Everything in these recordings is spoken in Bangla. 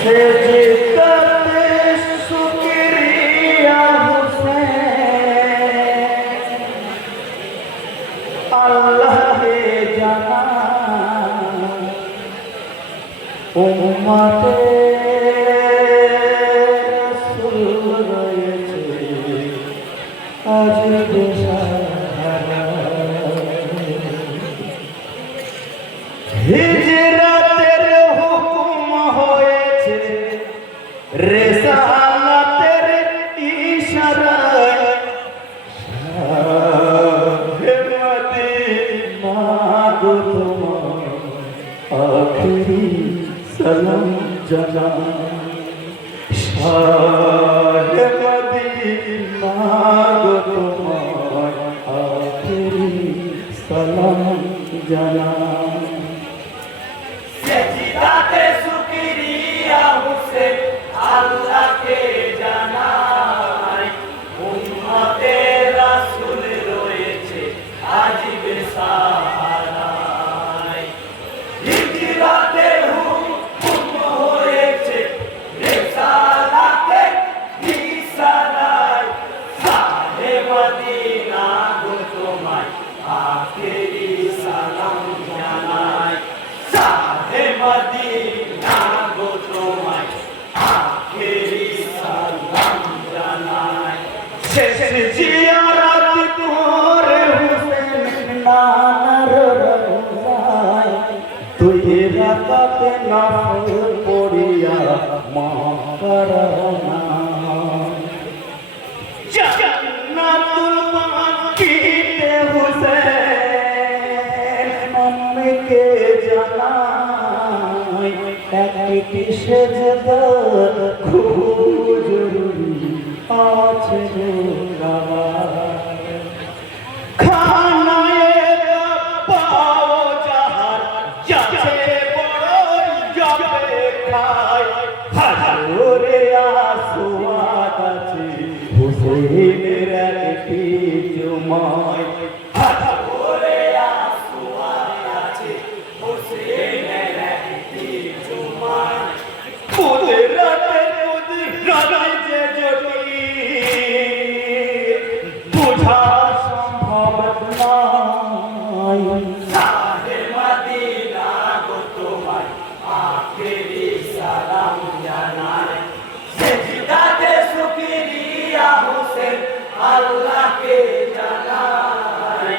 সেজদাতে শুকরিয়া হুসেন আল্লাহকে জানাই উম্মতের রাসূল রয়েছে আজ বেসাহারা হিজরাতের হুকুম হয়েছে রিসালাতের ইশারায় শাহে মদিনা গো তোমার আখেরি সালাম জানাই শাহে মদিনা গো তোমার আখেরি সালাম জানাই সেজদাতে শুকরিয়া হুসেন আল্লাহকে জানাই উম্মতের রাসূল রয়েছে আজ বেসাহারায় হিজরাতের হুকুম হয়েছে রিসালাতের ইশারায় শাহে মদিনা গো তোমায় আখেরি সালাম জানাই শাহে মদিনা গো তোমায় আখেরি সালাম জানাই শেষ জিয়ারত করে হুসেন নানার রওজায় তুই রাকাতে নফল পড়িয়া মা করনা জান্নাতুল বাকিতে হুসেন মম্মিকে জানাই একটি সেজদা খুব জরুরি আছে গো বাবা খানায়ে পাও যাহার যাচ্ছে বড়ই যাবে খায় হাজরে আসওয়াদ আছে হুসেনের একটি জুমায় হাজরে আসওয়াদ আছে হুসেনের একটি জুমায় কুদরতের কুদরত যে জটি বুঝা সম্ভব নয় শাহে মদিনা গো তোমায় আখেরি সালাম জানাই সেজদাতে শুকরিয়া হুসেন আল্লাহকে জানাই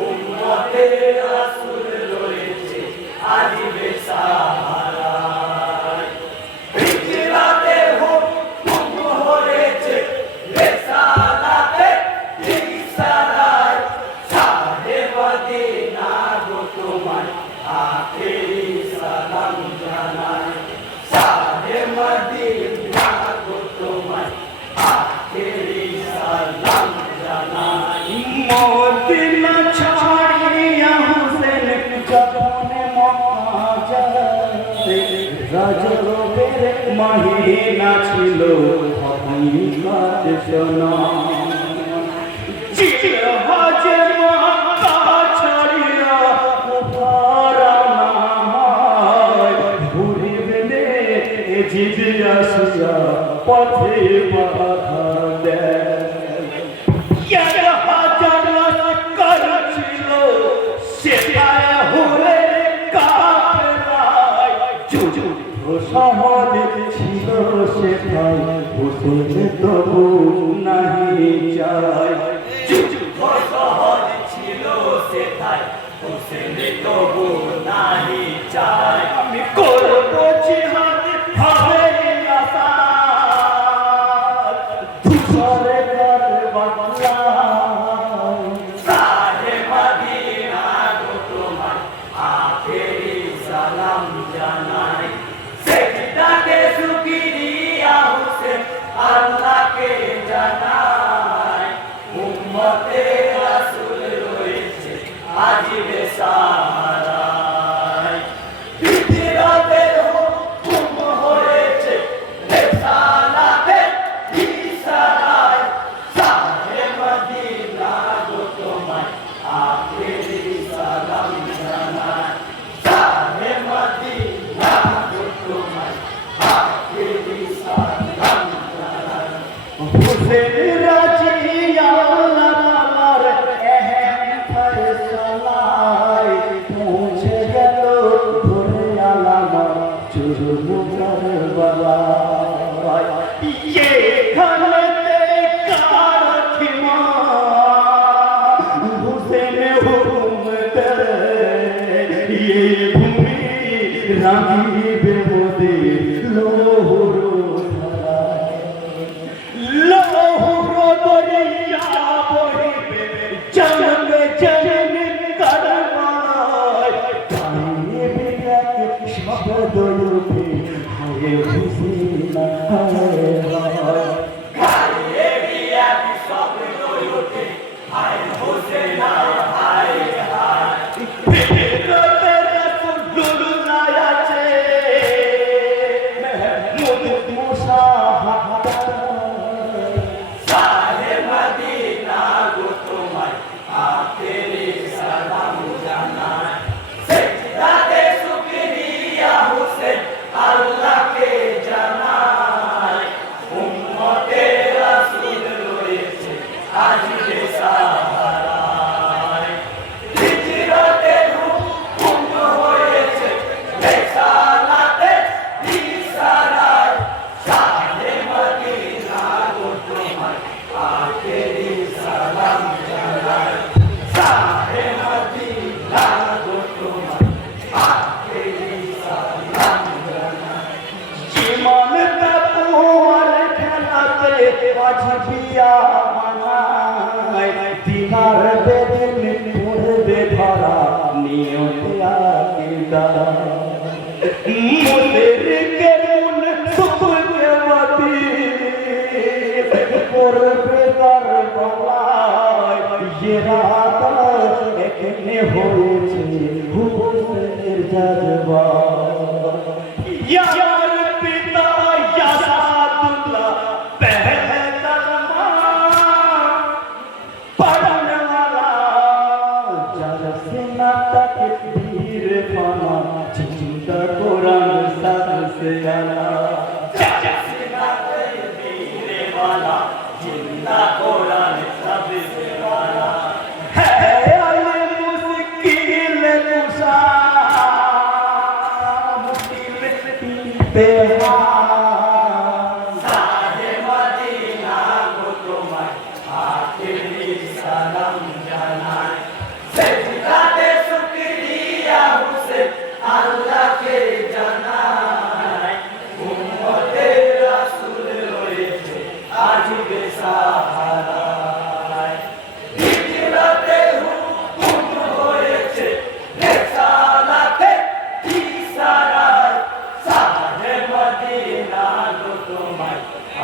উম্মতের রাসূল রয়েছে আজ বেসাহারায় হিজরাতের হুকুম হয়েছে রিসালাতের ইশারায় শাহে মদিনা গো তোমায় আখেরি সালাম জানাই শাহে মদিনা গো তোমায় আখেরি সালাম জানাই মদিনা ছাড়িয়া হুসেন যখন মক্কা যায় রজবের মহিনা ছিল হকিকত শোনা জিহাজে মক্কা ছাড়িয়া রওনা হয় ঘুরিবে জিদ আসিয়া পথে বাধা দেয় হাজার লস্কর ছিল সেটায় হুরে কাফেলায় যুদ্ধ সহজ ছিল সেটায় হুসেন তবু নাহি চায় যুদ্ধ সহজ ছিল সেটাই হুসেন তবু নাহি চায় আমি করব জিহাদ হবে আসাদ ধূসরে কারবালায় শাহে মদিনা গো তোমায় আখেরি সালাম জানাই সেজদাতে শুকরিয়া হুসেন আল্লাহকে জানাই উম্মতের রাসূল রয়েছে আজ বেসাহারায় হিজরাতের হুকুম হয়েছে রিসালাতের ইশারায় শাহে মদিনা গো তোমায় আখেরি সালাম জানাই শাহে মদিনা গো তোমায় চুরু কারবালায় এখানেতে কার খিমা হুসেন হুকুম করে ভূমি রাগিবে মোদের লোহর লোহর দরিয়া বহিবে জন্মে জন্মে কারবালায় গায়ে বিরাট শব্দ উঠে হায় হুসেনা হায় হায় গায়ে বিরাট শব্দ ওঠে হায় হোসেনা হায় হায় ফিরতে রাসূলুল্লাহ আছে মুদ মুসাহাবা শাহে মদিনা গো তোমায় আখেরি সালাম জানাই সেজদাতে শুকরিয়া হোসেন আল্লাহকে জানাই উম্মতে রাসূল রয়েছে আজ বেসাহারায় হিজরতের হুকুম হয়েছে রিসালাতে রিসালায় শাহে মদিনা গো তোমায় আখেরি সালাম জানাই শাহে মদিনা গো তোমায় আখেরি সালাম জানাই জীবন কাপুয়ার খেলাতে বাজবিয়া মানায় দিনার বেদিন পড়বে ধরা নিয়তে আকিদা মোদের কেমন সুখকে বাতি পড়বে তার গলায় রাতা এখানে হয়েছে হুসেনের জাজবা यार पिता यासादुल्लाह पहले कलमा पढ़ने वाला जरा से ना तकबीर पाना जिंदा कुरान सद से आला जिंदा तकबीर वाला जिंदा कुरान सबसे वाला है अली मुश्किल कुशा शाहे मदीना गो তোমায় আখেরি সালাম জানাই সেজদাতে শুকরিয়া হোসেন আল্লাহকে জানাই উম্মতে রাসূল রয়েছে আজ বেসাহারায় হিজরতের হুকুম হয়েছে রিসালাতে রিসালায় শাহে মদিনা গো তোমায়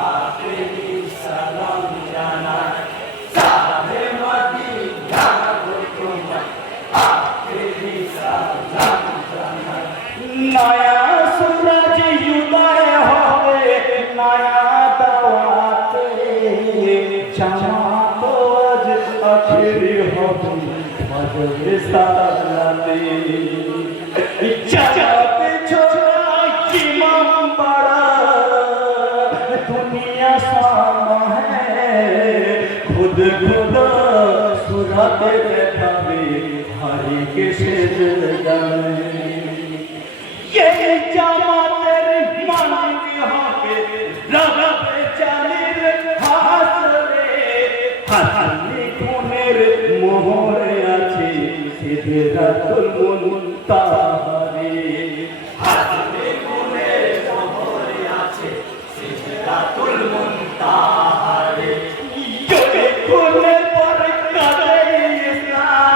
আখেরি সালাম জানাই শাহে মদিনা গো তোমায় আখেরি সালাম জানাই नया सूरज उदय होवे नया दवाते चमकोज अखिरी होवे मजर सालाते जगत छोड़ा इमाम बड़ा दुनिया सामा है खुद खुदा सूरत बैठावे हरि के शेज जाने ये जमातेर मालिक হবে রবে চালির হাসরে হাসনি কোনের মোহরে আছে সিদরাতুল মুনতাহারে হাসনে গুণের মোহরে আছে সিদরাতুল মুনতাহারে যোগে কোনের পর কাদে ইসলাম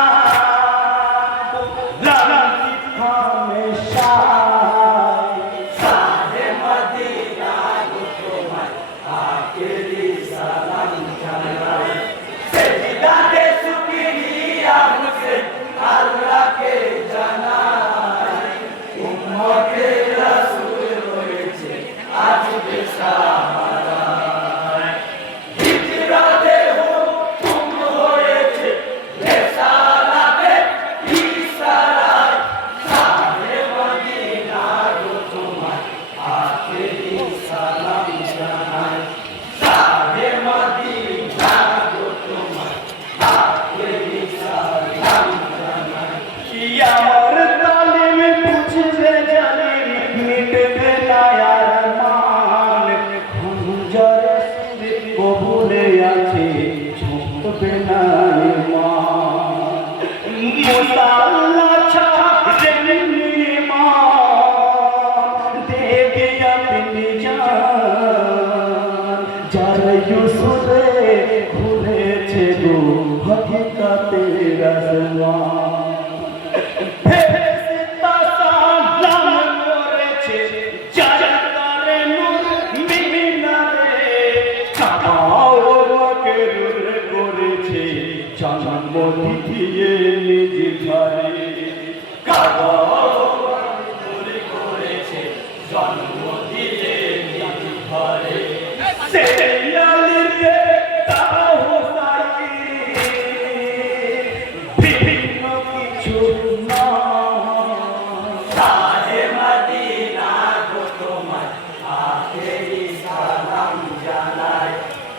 জন্ম দিলে নিজ ঘরে সেয়ালিতে তাও সাই ভিন্ন কিছু না শাহে মদিনা গো তোমার আখেরি সালাম জানাই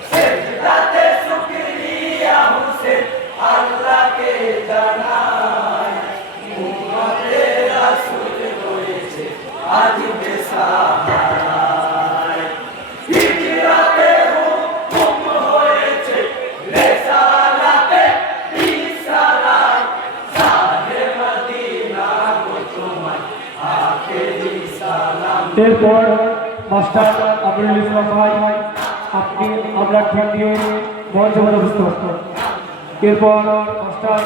সেজদাতে শুকরিয়া হুসেন আল্লাহকে জানাই উম্মতে রাসূল রয়েছে আজ বেসাহারায় হিজরাতে হুকুম হয়েছে রিসালাতে ইসরায় শাহে মদিনা গো তোমার আখেরি সালাম এরপর মাস্টার আবুল ইসলাম ভাই আপনি আমরা ঠিক দিয়ে মঞ্চ উপস্থিত। এরপর মাস্টার